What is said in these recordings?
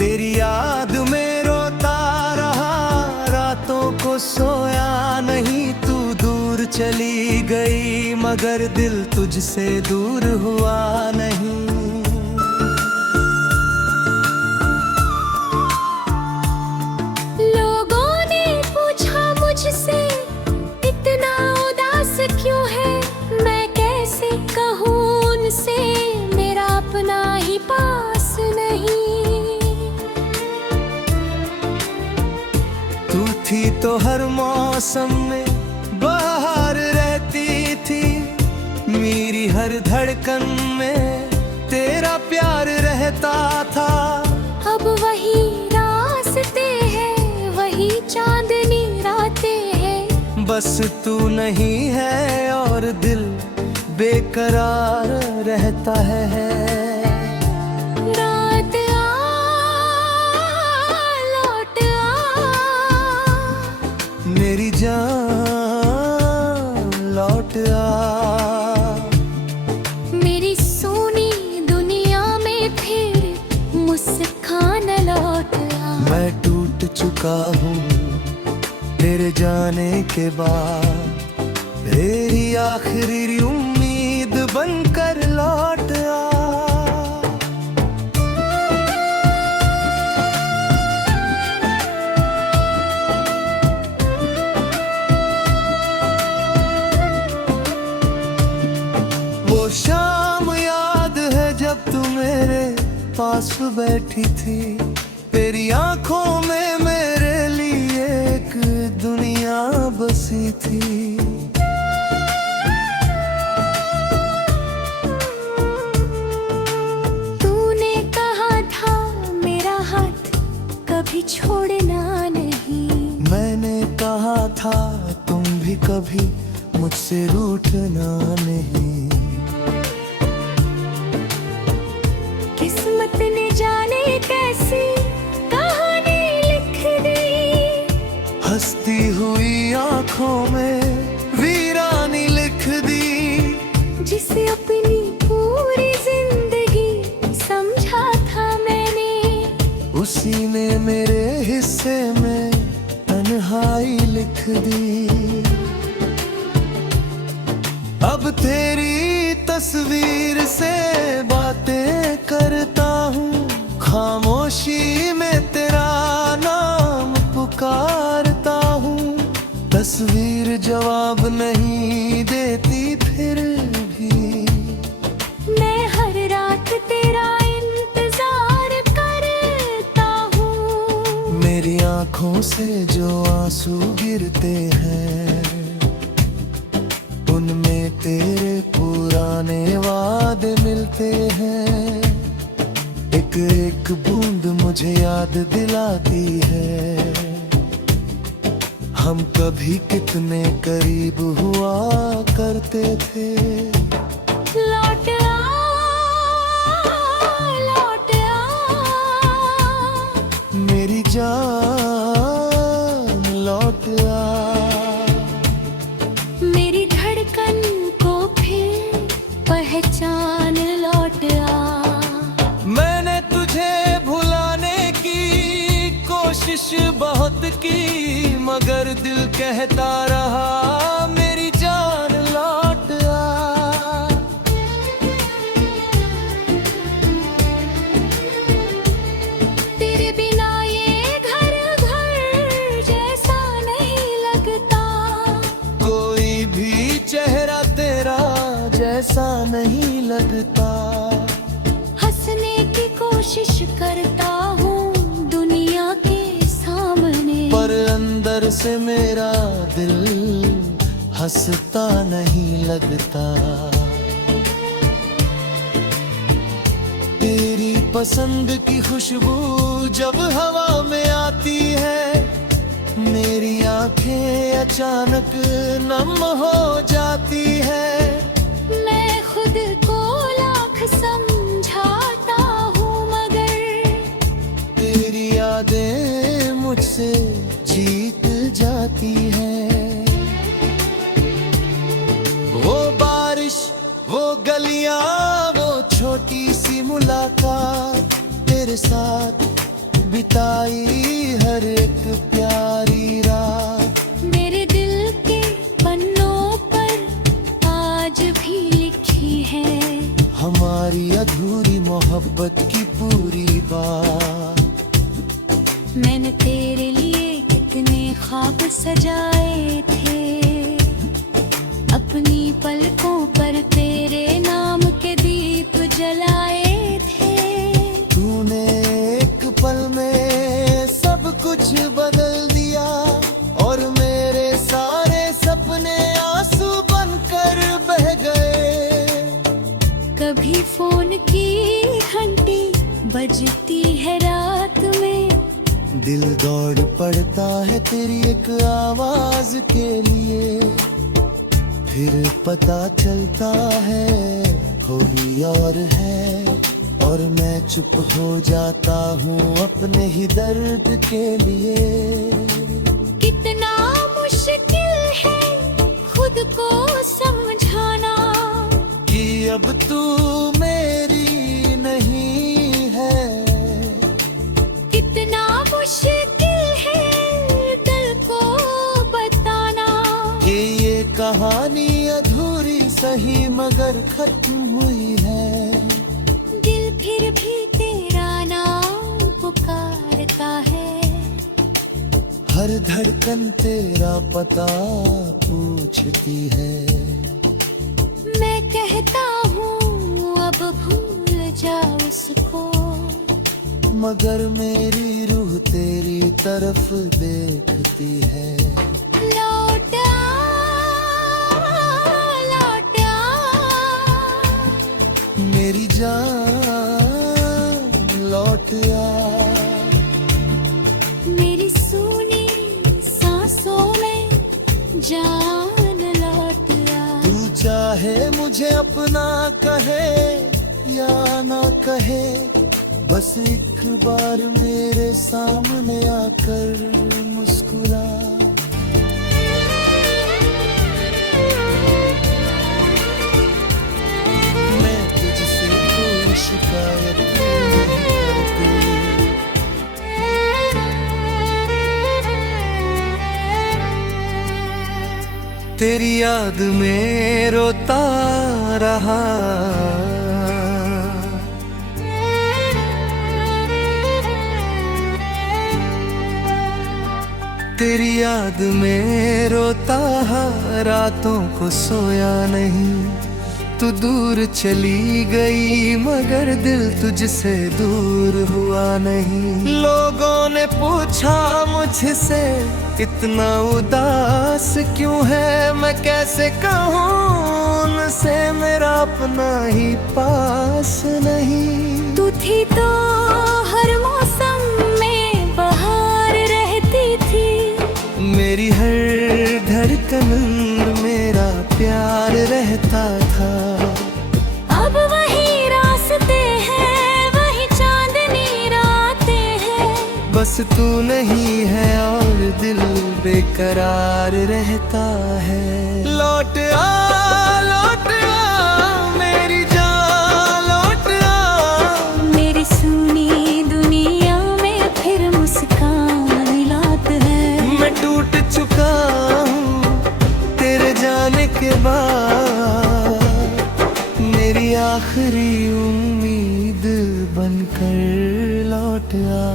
तेरी याद में रोता रहा, रातों को सोया नहीं। तू दूर चली गई मगर दिल तुझसे दूर हुआ नहीं। लोगों ने पूछा मुझसे इतना उदास क्यों है, मैं कैसे कहूँ उनसे मेरा अपना ही पास नहीं। तू थी तो हर मौसम में बाहर रहती थी, मेरी हर धड़कन में तेरा प्यार रहता था। अब वही रास्ते हैं, वही चांदनी रातें हैं, बस तू नहीं है और दिल बेकरार रहता है। रात लौट मेरी जान लौट आ, मेरी सोनी दुनिया में फिर मुस्कान लौट आ। मैं टूट चुका हूँ तेरे जाने के बाद, तेरी आखिरी उम्मीद बनकर लौट आ। वो शाम याद है जब तू मेरे पास बैठी थी, तेरी आंखों में मेरे लिए एक दुनिया बसी थी। तूने कहा था मेरा हाथ कभी छोड़ना नहीं, मैंने कहा था तुम भी कभी मुझसे रूठना नहीं। किस्मत ने जाने कैसी कहानी लिख दी, हंसती हुई आंखों में वीरानी लिख दी। जिसे अपनी पूरी जिंदगी समझा था मैंने, उसी ने मेरे हिस्से में तन्हाई लिख दी। अब तेरी तस्वीर से बातें करता हूँ, खामोशी में तेरा नाम पुकारता हूँ। तस्वीर जवाब नहीं देती फिर भी मैं हर रात तेरा इंतजार करता हूँ। मेरी आंखों से जो आंसू गिरते हैं, उनमें तेरे पुराने वादे मिलते हैं। एक एक बूंद मुझे याद दिलाती है, हम कभी कितने करीब हुआ करते थे। लौट आ मेरी जान लौट आ, मेरी धड़कन को फिर पहचान लौट आ। मैंने तुझे भुलाने की कोशिश बहुत की, मगर दिल कहता रहा मेरी जान लौट आ। तेरे बिना ये घर घर जैसा नहीं लगता, कोई भी चेहरा तेरा जैसा नहीं लगता। हंसने की कोशिश करता हूँ दुनिया के सामने, पर अंदर से मेरा दिल हंसता नहीं लगता। तेरी पसंद की खुशबू जब हवा में आती है, मेरी आंखें अचानक नम हो जाती है। मैं खुद को लाख समझाता हूँ मगर तेरी यादें मुझसे जीत जाती हैं। वो बारिश, वो गलियां, वो छोटी सी मुलाकात तेरे साथ बिताई हर एक प्यारी रात मेरे दिल के पन्नों पर आज भी लिखी है हमारी अधूरी मोहब्बत की पूरी बात। मैंने तेरे लिए कितने ख्वाब सजाए थे अपनी पलकों पर तेरे नाम के दीप जलाए थे। तूने एक पल में सब कुछ बदल दिया और मेरे सारे सपने आंसू बनकर बह गए। कभी फोन की घंटी बजती है रात में दिल दौड़ पड़ता है तेरी एक आवाज के लिए। फिर पता चलता है कोई और है और मैं चुप हो जाता हूँ अपने ही दर्द के लिए। कितना मुश्किल है खुद को समझाना कि अब तू मेरी नहीं है। कितना मुश्किल है दिल को बताना कि ये कहानी अधूरी सही मगर खत्म हुई है। दिल फिर भी तेरा नाम पुकारता है हर धड़कन तेरा पता पूछती है। मैं कहता हूँ अब भूल जा उसको मगर मेरी रूह तेरी तरफ देखती है। लौट आ मेरी जान लौट आ मेरी सूनी सांसों में जान लौट आ। तू चाहे मुझे अपना कहे या ना कहे बस एक बार मेरे सामने आकर मुस्कुरा। मैं तुझसे कोई शिकायत नहीं करती। तेरी याद में रोता रहा तेरी याद में रोता रातों को सोया नहीं। तू दूर चली गई मगर दिल तुझसे दूर हुआ नहीं। लोगों ने पूछा मुझसे इतना उदास क्यों है मैं कैसे कहूँ उनसे मेरा अपना ही पास नहीं। तू थी तो हर मौसम में बहार रहती थी मेरी हर धड़कन मेरा प्यार रहता था। अब वही रास्ते हैं वही चांदनी रातें हैं बस तू नहीं है और दिल बेकरार रहता है। लौट आ मेरी जान लौट आ। मेरी सुनी दुनिया में फिर मुस्कान लात है। मैं टूट चुका हूँ तेरे जाने के बाद मेरी आखिरी उम्मीद बनकर लौट आ।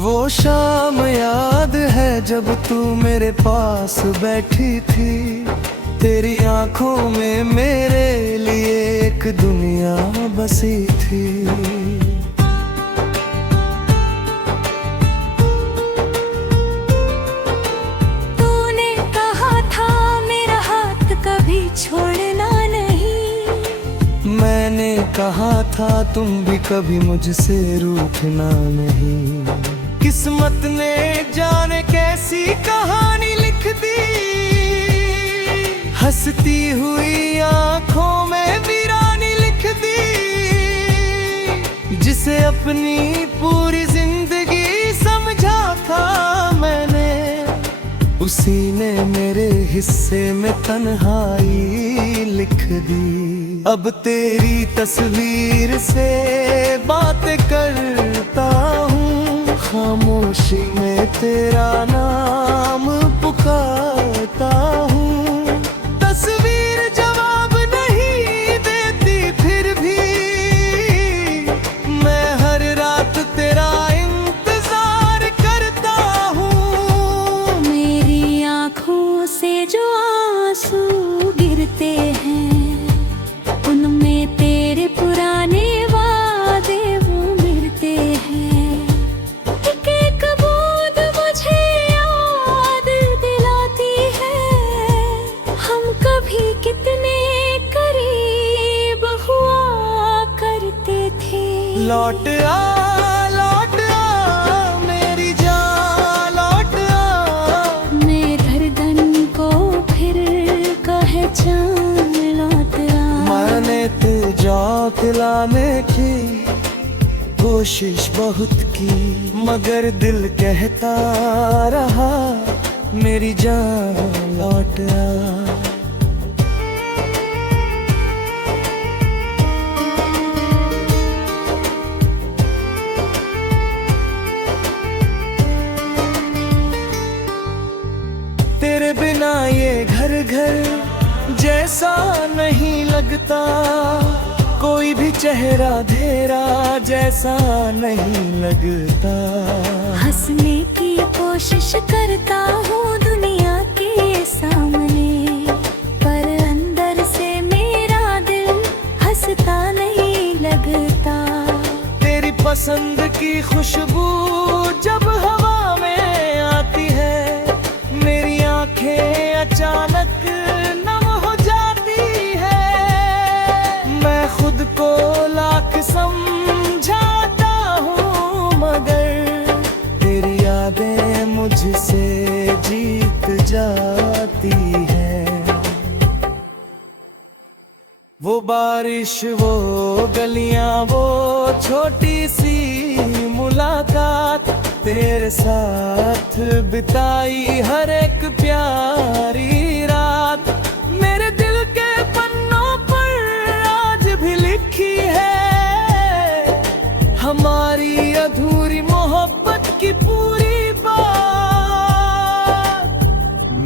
वो शाम याद है जब तू मेरे पास बैठी थी। तेरी आंखों में मेरे लिए एक दुनिया बसी थी। तूने कहा था मेरा हाथ कभी छोड़ना नहीं। मैंने कहा था तुम भी कभी मुझसे रूठना नहीं। किस्मत ने जाने कैसी कहानी लिख दी। हंसती हुई आंखों में वीरानी लिख दी। जिसे अपनी पूरी जिंदगी समझा था मैंने, उसी ने मेरे हिस्से में तन्हाई लिख दी। अब तेरी तस्वीर से बातें करता हूँ, खामोशी में तेरा नाम पुकारता हूँ। तस्वीर जवाब नहीं देती फिर भी मैं हर रात तेरा इंतजार करता हूँ। मेरी आँखों से जो आंसू गिरते हैं, उनमें तेरे पुराने वादे वो मिलते हैं। एक एक बूंद मुझे याद दिलाती है, हम कभी कितने करीब हुआ करते थे। लौट आ मेरी जान, लौट आ। मैं गर्दन को फिर पहचान लौट आ। मैंने तुझा खिलाने की कोशिश बहुत की, मगर दिल कहता रहा मेरी जान लौट आ। तेरे बिना ये घर घर जैसा नहीं लगता, कोई भी चेहरा तेरा जैसा नहीं लगता। हंसने की कोशिश करता हूँ दुनिया के सामने, पर अंदर से मेरा दिल हंसता नहीं लगता। तेरी पसंद की खुशबू जब हवा में आती है, मेरी आंखें अचानक नम हो जाती है। मैं खुद को लाख समझाता हूँ, मगर तेरी यादें मुझसे जीत जाती है। वो बारिश, वो गलियां, वो छोटी सी मुलाकात, तेरे साथ बिताई हर एक प्यारी रात, मेरे दिल के पन्नों पर आज भी लिखी है हमारी अधूरी मोहब्बत की पूरी बात।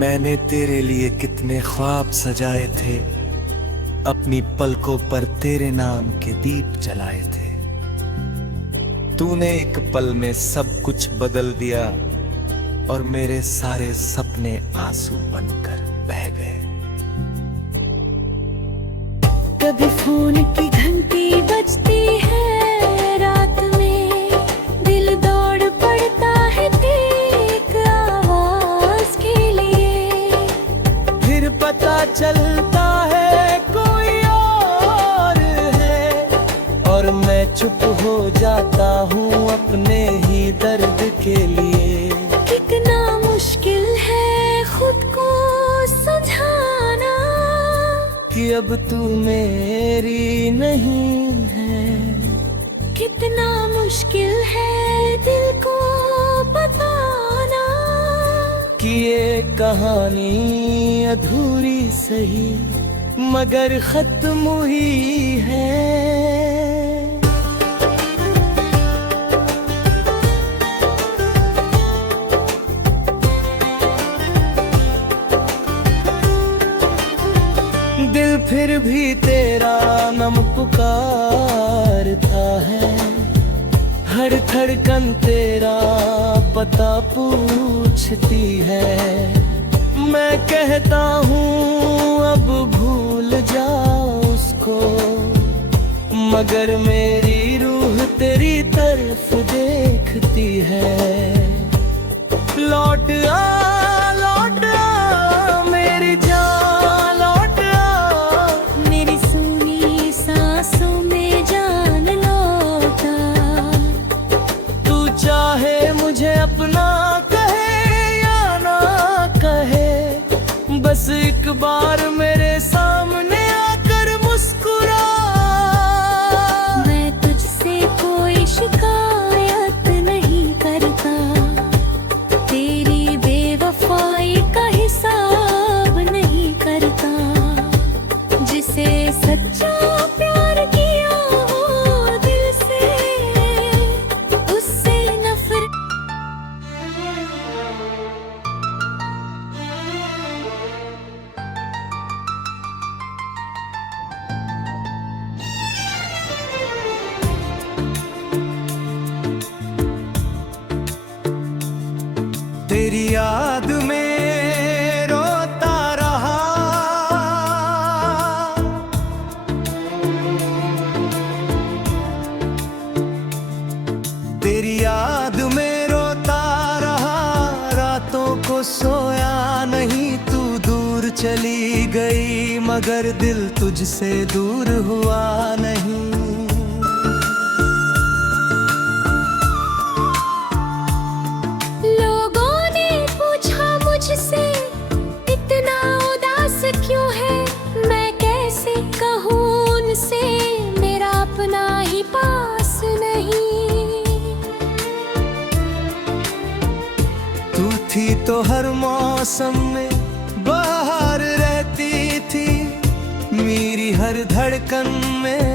मैंने तेरे लिए कितने ख्वाब सजाए थे, अपनी पलकों पर तेरे नाम के दीप जलाए थे। तूने एक पल में सब कुछ बदल दिया और मेरे सारे सपने आंसू बनकर बह गए। कभी फोन की घंटी बजती है रात में, दिल दौड़ पड़ता है एक आवाज के लिए। फिर पता चलता है कोई और है, और मैं चुप हो जाता हूँ अपने ही दर्द के लिए। कितना मुश्किल है खुद को समझाना कि अब तू मेरी नहीं है। कितना मुश्किल है दिल को बताना कि ये कहानी अधूरी सही मगर खत्म हुई है। दिल फिर भी तेरा नाम पुकारता है, हर धड़कन तेरा पता पूछती है। मैं कहता हूँ अब भूल जा उसको, मगर मेरी रूह तेरी तरफ देखती है। लौट आ मेरी जान, लौट आ। मेरी सुनी सांसों में जान लौटा। तू चाहे मुझे अपना कहे या ना कहे, बस एक बार मेरे सामने आकर मुस्कुरा। मैं चली गई मगर दिल तुझसे दूर हुआ नहीं। लोगों ने पूछा मुझसे इतना उदास क्यों है, मैं कैसे कहूँ उनसे मेरा अपना ही पास नहीं। तू थी तो हर मौसम में बाहर रहती थी, मेरी हर धड़कन में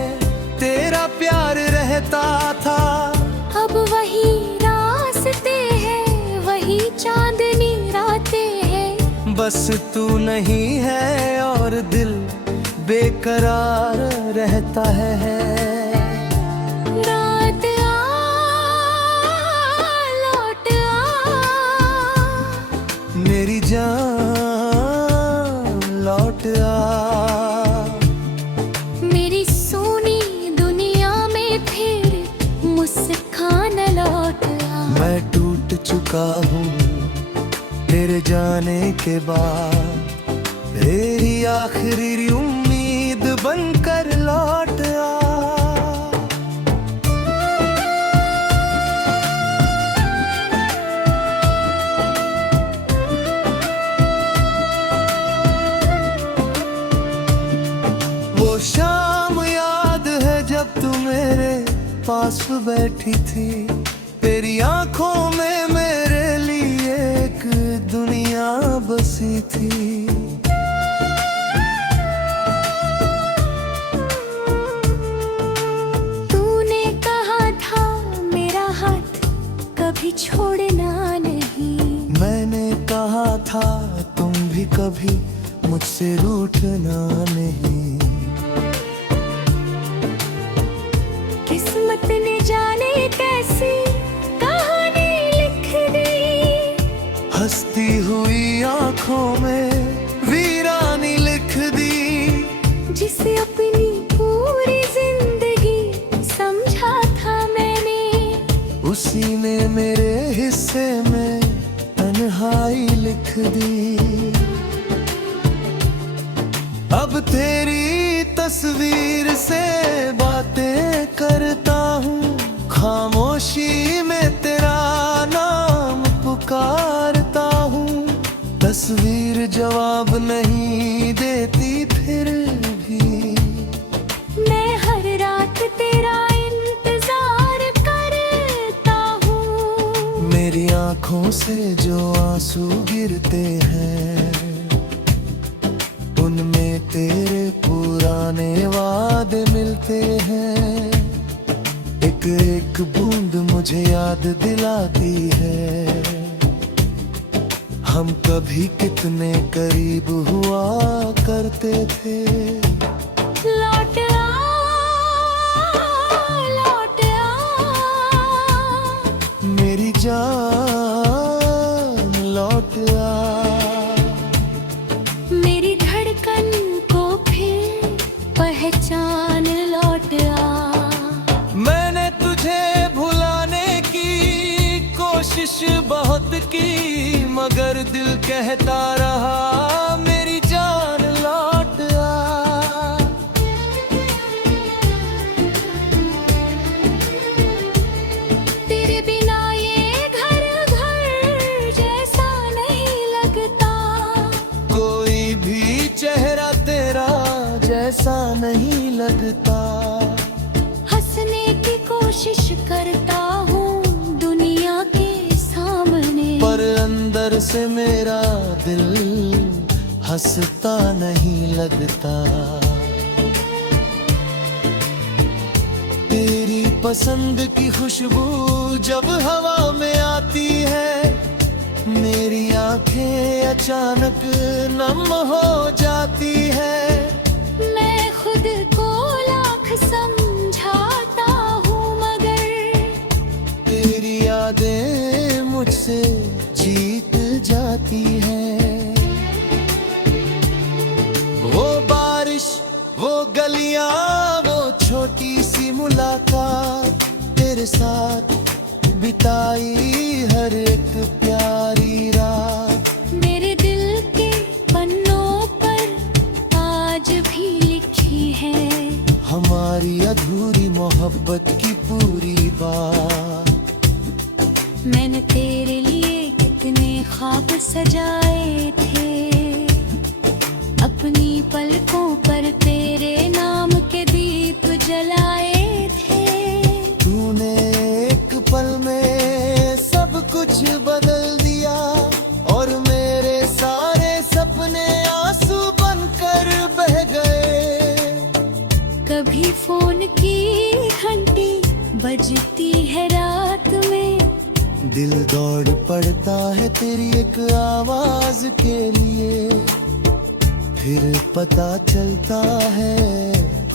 तेरा प्यार रहता था। अब वही रास्ते हैं, वही चांदनी रातें हैं, बस तू नहीं है और दिल बेकरार रहता है। रात लौट मेरी जान लौट आ, मेरी सोनी दुनिया में फिर मुस्कान लौट आ। मैं टूट चुका हूँ तेरे जाने के बाद, तेरी आखिरी उम्मीद बनकर लौट आ। वो शाम याद है जब तू मेरे पास बैठी थी, तेरी आंखों में मेरे लिए एक दुनिया बसी थी। तूने कहा था मेरा हाथ कभी छोड़ना नहीं, मैंने कहा था तुम भी कभी मुझसे रूठना नहीं। किस्मत ने जाने कैसी कहानी लिख दी, हंसती हुई आंखों में वीरानी लिख दी। जिसे अपनी पूरी जिंदगी समझा था मैंने, उसी ने मेरे हिस्से में तन्हाई लिख दी। अब तेरी तस्वीर से बातें करता हूँ, खामोशी में तेरा नाम पुकारता हूँ। तस्वीर जवाब नहीं देती फिर भी, मैं हर रात तेरा इंतजार करता हूँ। मेरी आंखों से जो आंसू गिरते हैं, उनमें तेरे पुराने वादे मिलते हैं। एक एक बूंद मुझे याद दिलाती है, हम कभी कितने करीब हुआ करते थे। लौट आ मेरी जान लौट आ, मेरी धड़कन को फिर पहचान लौट आ। मैंने तुझे भुलाने की कोशिश बहुत की, मगर दिल कहता रहा मेरी जान लौट आ। तेरे बिना ये घर जैसा नहीं लगता, कोई भी चेहरा तेरा जैसा नहीं लगता। हंसने की कोशिश करता हूँ दुनिया के सामने, पर अंदर से मेरा दिल हंसता नहीं लगता। तेरी पसंद की खुशबू जब हवा में आती है, मेरी आंखें अचानक नम हो जाती है। मैं खुद को लाख समझाता हूँ मगर तेरी यादें मुझसे जीत जाती हैं। वो बारिश, वो गलियां, वो छोटी सी मुलाकात, तेरे साथ बिताई हर एक प्यारी रात। मेरे दिल के पन्नों हमारी अधूरी मोहब्बत की पूरी बात। मैंने तेरे लिए कितने ख्वाब सजाए थे, अपनी पलकों पर तेरे नाम के दीप जलाए थे। तूने एक पल में सब कुछ बदल दिया और मेरे सारे सपने आंसू बनकर बह गए। कभी फोन की घंटी बजती है रात में, दिल दौड़ पड़ता है तेरी एक आवाज के लिए। फिर पता चलता है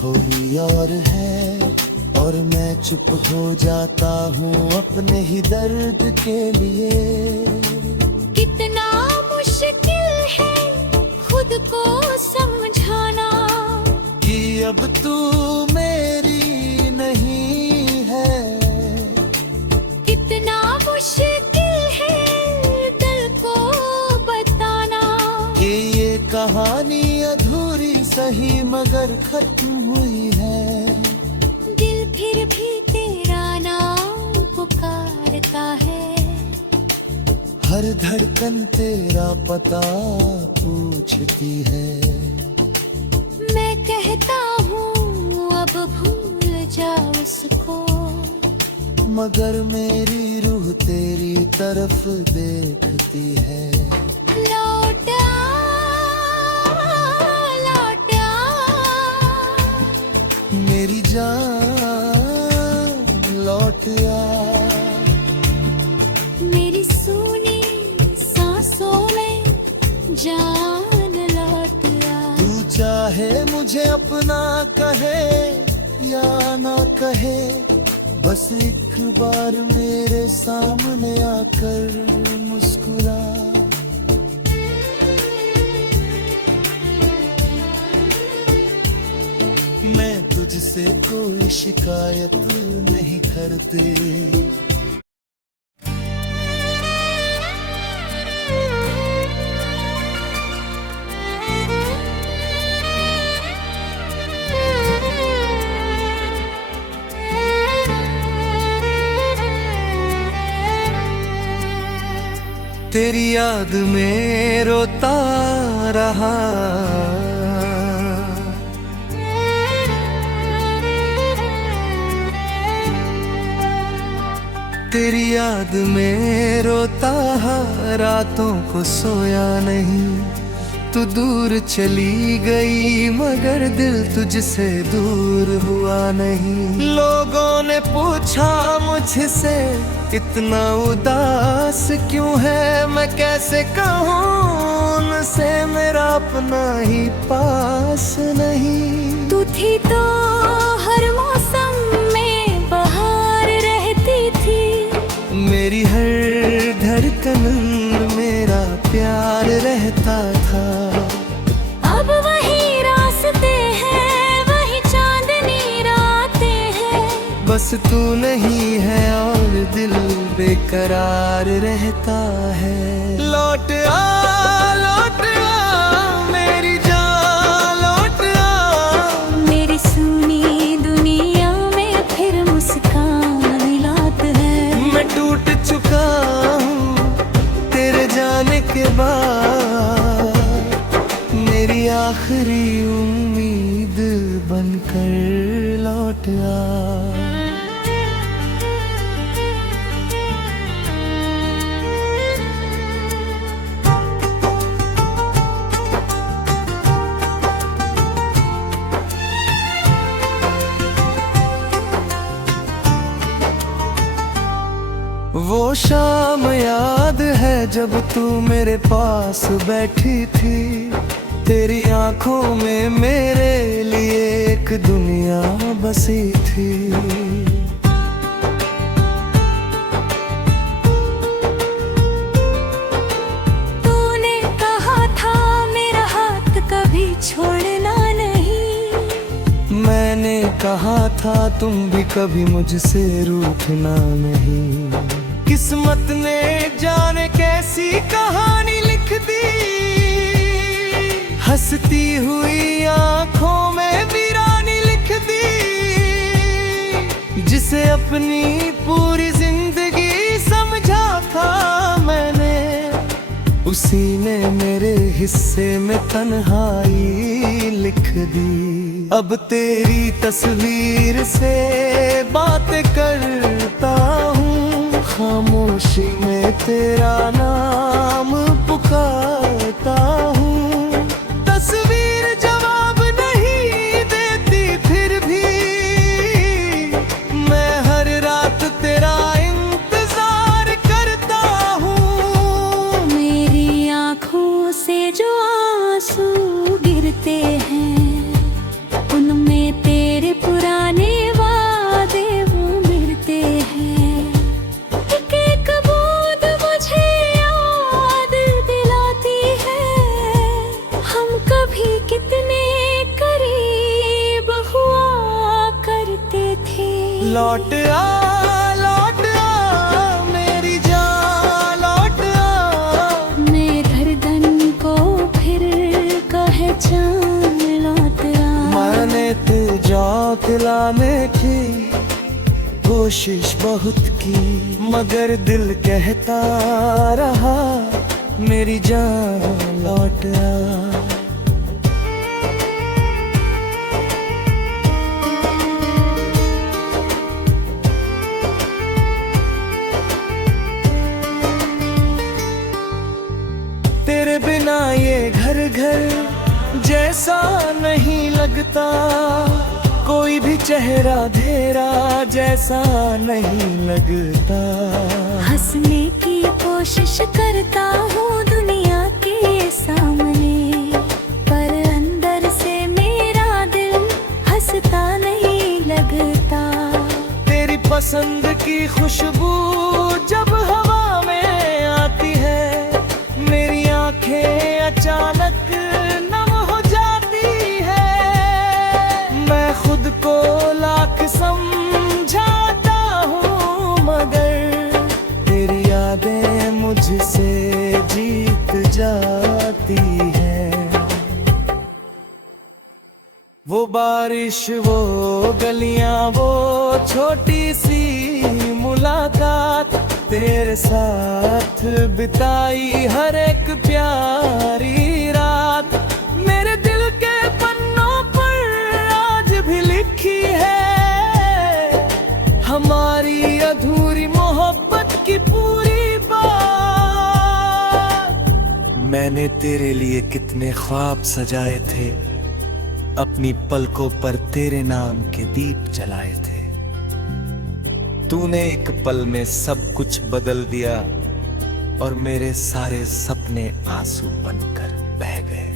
कोई और है, और मैं चुप हो जाता हूँ अपने ही दर्द के लिए। कितना मुश्किल है खुद को समझाना कि अब तू मेरी नहीं है। कितना मुश्किल है दिल को बताना कि ये कहानी अधूरी सही मगर खत्म हुई है। दिल फिर भी तेरा नाम पुकारता है, हर धड़कन तेरा पता पूछती है। मैं कहता हूँ अब भूल जा उसको, मगर मेरी रूह तेरी तरफ देखती है। लौट आ, लौट आ, मेरी जान लौट आ। मेरी सूनी सांसों में जान लौट आ। तू चाहे मुझे अपना कहे या ना कहे, बस एक बार मेरे सामने आकर मुस्कुरा। मैं तुझसे कोई शिकायत नहीं करती। तेरी याद में रोता रहा, तेरी याद में रोता रातों को सोया नहीं। तू दूर चली गई मगर दिल तुझसे दूर हुआ नहीं। लोगों ने पूछा मुझसे इतना उदास क्यों है, मैं कैसे कहूँ उनसे मेरा अपना ही पास नहीं। तू थी तो हर मौसम में बहार रहती थी, मेरी हर धड़कन मेरा प्यार रहता था। अब वही रास्ते हैं वही चांदनी रातें हैं, बस तू नहीं है और दिल बेकरार रहता है। लौट आ मेरी जान लौट आ। मेरी सुनी दुनिया में फिर मुस्कान लौट है। मैं टूट चुका हूँ तेरे जाने के बाद, मेरी आखिरी उम्मीद बनकर लौट आ। वो शाम याद है जब तू मेरे पास बैठी थी, तेरी आंखों में मेरे लिए एक दुनिया बसी थी। तूने कहा था मेरा हाथ कभी छोड़ना नहीं, मैंने कहा था तुम भी कभी मुझसे रूठना नहीं। किस्मत ने जाने कैसी कहानी लिख दी, हंसती हुई आंखों में वीरानी लिख दी। जिसे अपनी पूरी जिंदगी समझा था मैंने, उसी ने मेरे हिस्से में तन्हाई लिख दी। अब तेरी तस्वीर से बातें करता हूँ, खामोशी में तेरा नाम पुकारता हूँ। तस्वीर जवाब नहीं देती फिर भी मैं हर रात तेरा इंतजार करता हूँ। मेरी आँखों से जो आंसू गिरते हैं, उनमें तेरे पुराने वादे वो मिलते हैं। एक एक बूंद मुझे याद दिलाती है, हम कभी कितने करीब हुआ करते थे। लौट आ मेरी जान, लौट आ। मैं गर्दन को फिर पहचान लौट आ। मैंने तुझे खिलाने की कोशिश बहुत की, मगर दिल कहता रहा मेरी जान लौट आ। तेरे बिना ये घर जैसा नहीं लगता, कोई भी चेहरा तेरा जैसा नहीं लगता। हंसने की कोशिश करता हूँ दुनिया के सामने, पर अंदर से मेरा दिल हंसता नहीं लगता। तेरी पसंद की खुशबू जब हवा में आती है, मेरी आंखें अचानक नम हो जाती है। मैं खुद को लाख समझाता हूँ, मगर तेरी यादें मुझसे जीत जाती है। वो बारिश, वो गलियां, वो छोटी सी मुलाकात, तेरे साथ बिताई हर एक प्यारी रात, मेरे दिल के पन्नों पर आज भी लिखी है हमारी अधूरी मोहब्बत की पूरी बात। मैंने तेरे लिए कितने ख्वाब सजाए थे, अपनी पलकों पर तेरे नाम के दीप जलाए थे। तूने एक पल में सब कुछ बदल दिया और मेरे सारे सपने आंसू बनकर बह गए।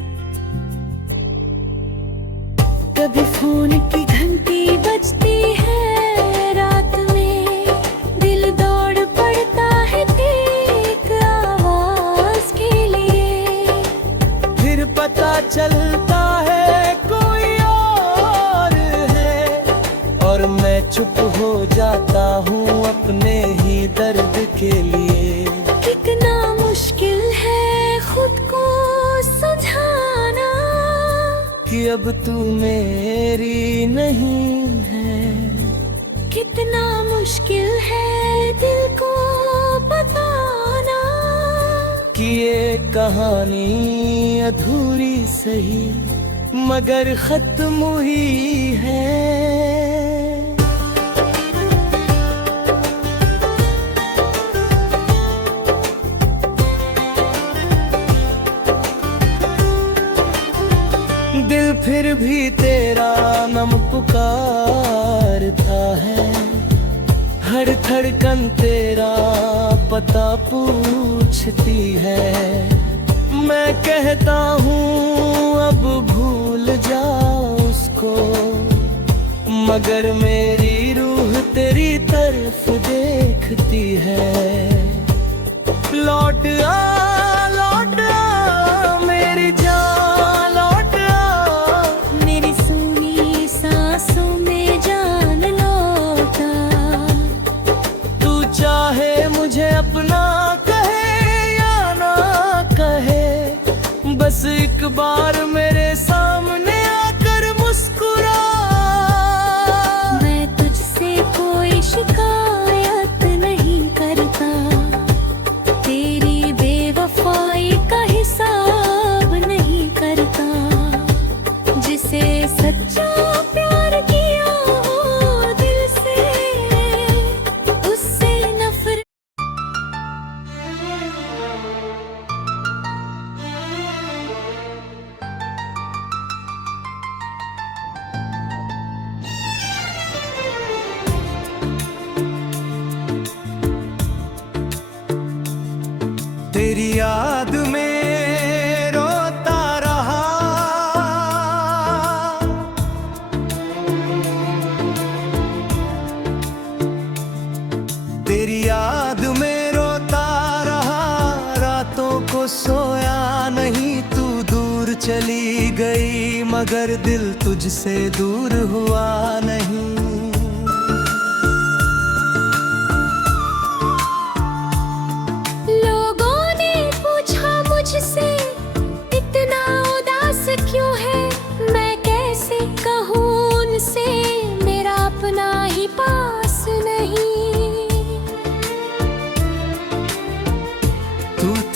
कभी फोन की घंटी बजती है रात में, दिल दौड़ पड़ता है एक आवाज के लिए। फिर पता चलता है कोई और है, और मैं चुप हो जाता हूँ अपने ही दर्द के लिए। कितना मुश्किल है खुद को समझाना कि अब तू मेरी नहीं है। कितना मुश्किल है दिल को बताना कि ये कहानी अधूरी सही मगर खत्म हुई है। दिल फिर भी तेरा नाम पुकारता है, हर धड़कन तेरा पता पूछती है। मैं कहता हूँ अब भूल जा उसको, मगर मेरी रूह तेरी तरफ देखती है। लौट आ मेरी जान, लौट आ। मेरी सोनी सांसों में जान लौटा। तू चाहे मुझे अपना कहे या ना कहे, बस एक बार मेरे सामने आकर मुस्कुरा। मैं तुझसे कोई तेरी याद में रोता रहा। तेरी याद में रोता रहा, रातों को सोया नहीं। तू दूर चली गई मगर दिल तुझसे दूर हुआ नहीं।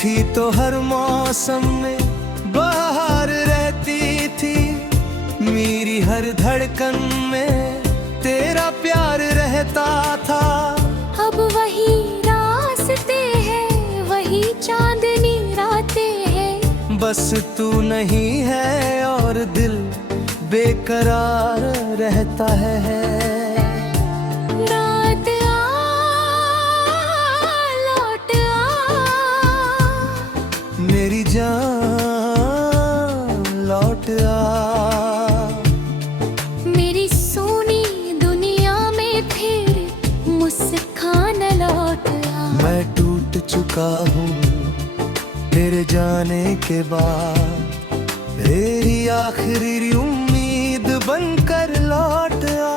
थी तो हर मौसम में बाहर रहती थी, मेरी हर धड़कन में तेरा प्यार रहता था। अब वही रास्ते हैं, वही चांदनी रातें हैं, बस तू नहीं है और दिल बेकरार रहता है। मेरी जान लौट आ, मेरी सोनी दुनिया में फिर मुस्कान लौट आ। मैं टूट चुका हूँ तेरे जाने के बाद, तेरी आखिरी उम्मीद बनकर लौट आ।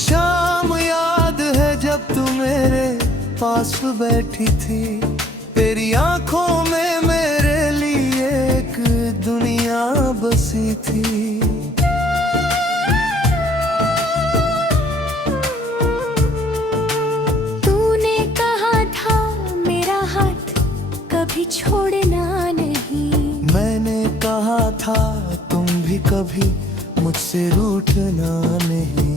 शाम याद है जब तू मेरे पास बैठी थी, तेरी आंखों में मेरे लिए एक दुनिया बसी थी। तूने कहा था मेरा हाथ कभी छोड़ना नहीं, मैंने कहा था तुम भी कभी मुझसे रूठना नहीं।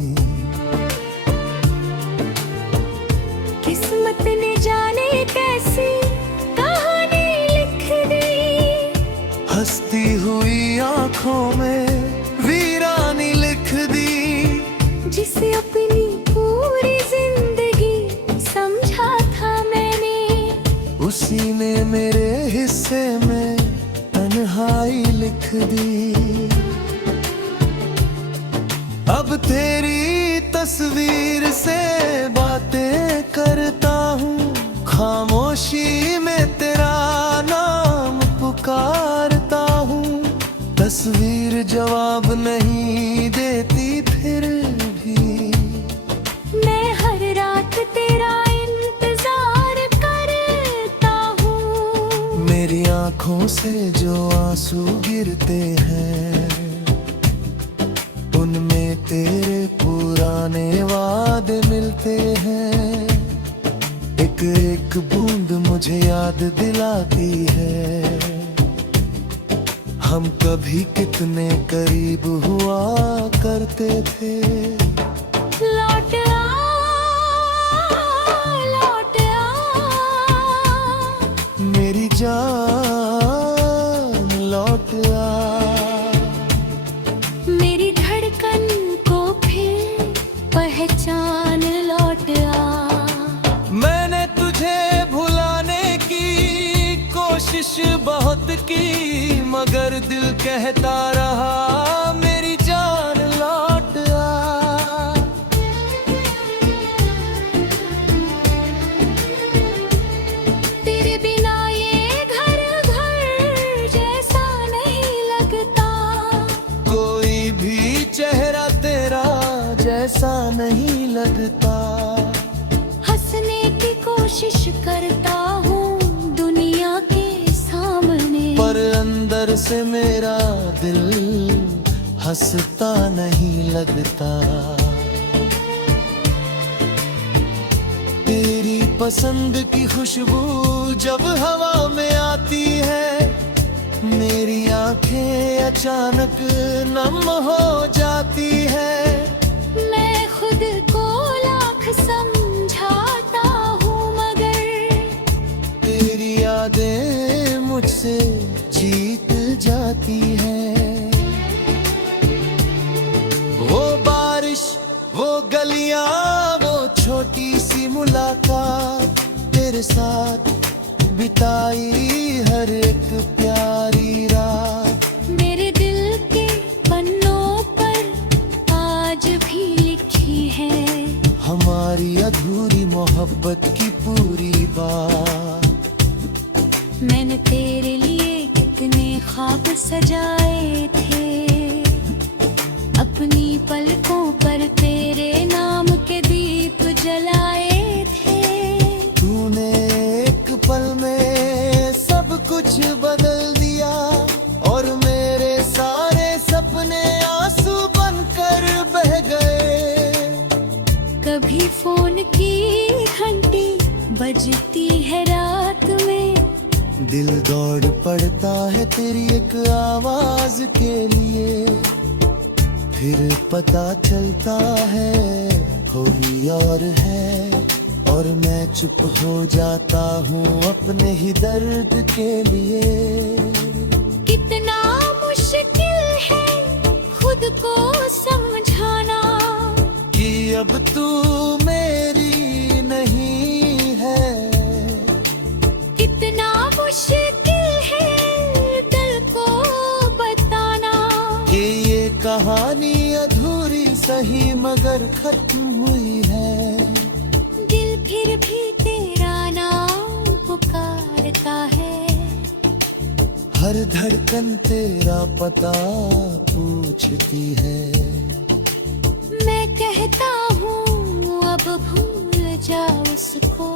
किस्मत ने जाने कैसी कहानी लिख दी, हंसती हुई आंखों में वीरानी लिख दी। जिसे अपनी पूरी जिंदगी समझा था मैंने, उसी ने मेरे हिस्से में तन्हाई लिख दी। अब तेरी तस्वीर से बातें करता हूँ, खामोशी में तेरा नाम पुकारता हूँ। तस्वीर जवाब नहीं देती फिर भी, मैं हर रात तेरा इंतजार करता हूँ। मेरी आँखों से जो आंसू गिरते हैं, उनमें तेरे पुराने वादे मिलते हैं। एक एक बूंद मुझे याद दिलाती है, हम कभी कितने करीब हुआ करते थे। लौट आ, लौट आ, मेरी जान लौट आ। मेरी धड़कन को फिर पहचान लौट आ। मैंने तुझे भुलाने की कोशिश बहुत की, मगर दिल कहता रहा मेरी जान लौट आ। तेरे बिना ये घर घर जैसा नहीं लगता, कोई भी चेहरा तेरा जैसा नहीं लगता। हंसने की कोशिश करता हूँ दुनिया के सामने, पर अंदर से मेरा दिल हंसता नहीं लगता। तेरी पसंद की खुशबू जब हवा में आती है, मेरी आंखें अचानक नम हो जाती है। मैं खुद को लाख समझाता हूँ मगर तेरी यादें मुझसे जीत जाती है। वो बारिश, वो गलियां, वो छोटी सी मुलाकात, तेरे साथ बिताई हर एक प्यारी रात। मेरे दिल के पन्नों पर आज भी लिखी है हमारी अधूरी मोहब्बत की पूरी बात। मैंने तेरे लिए कितने ख्वाब सजाए थे, अपनी पलकों पर तेरे नाम के दीप जलाए थे। तूने एक पल में सब कुछ बदल दिया और मेरे सारे सपने आंसू बनकर बह गए। कभी फोन की घंटी बजती है रात में, दिल दौड़ पड़ता है तेरी एक आवाज के लिए। फिर पता चलता है कोई और है, और मैं चुप हो जाता हूँ अपने ही दर्द के लिए। कितना मुश्किल है खुद को समझाना कि अब तू मेरी नहीं है। कितना मुश्किल है दिल को बताना कि ये कहानी अधूरी सही मगर खत्म हुई है। दिल फिर भी तेरा नाम पुकारता है, हर धड़कन तेरा पता पूछती है। मैं कहता हूँ अब भूल जा उसको,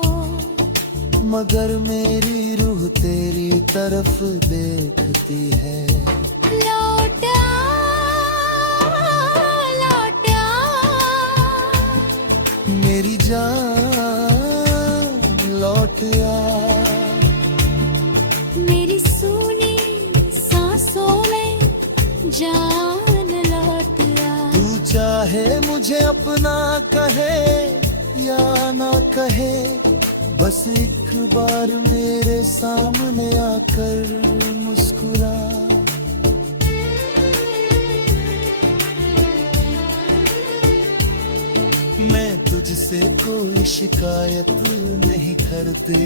मगर मेरी रूह तेरी तरफ देखती है। लौट आ, लौट आ, मेरी जान लौट आ। मेरी सूनी सांसों में जान लौट आ। तू चाहे मुझे अपना कहे या ना कहे, बस एक बार मेरे सामने आकर मुस्कुरा। मैं तुझसे कोई शिकायत नहीं करती,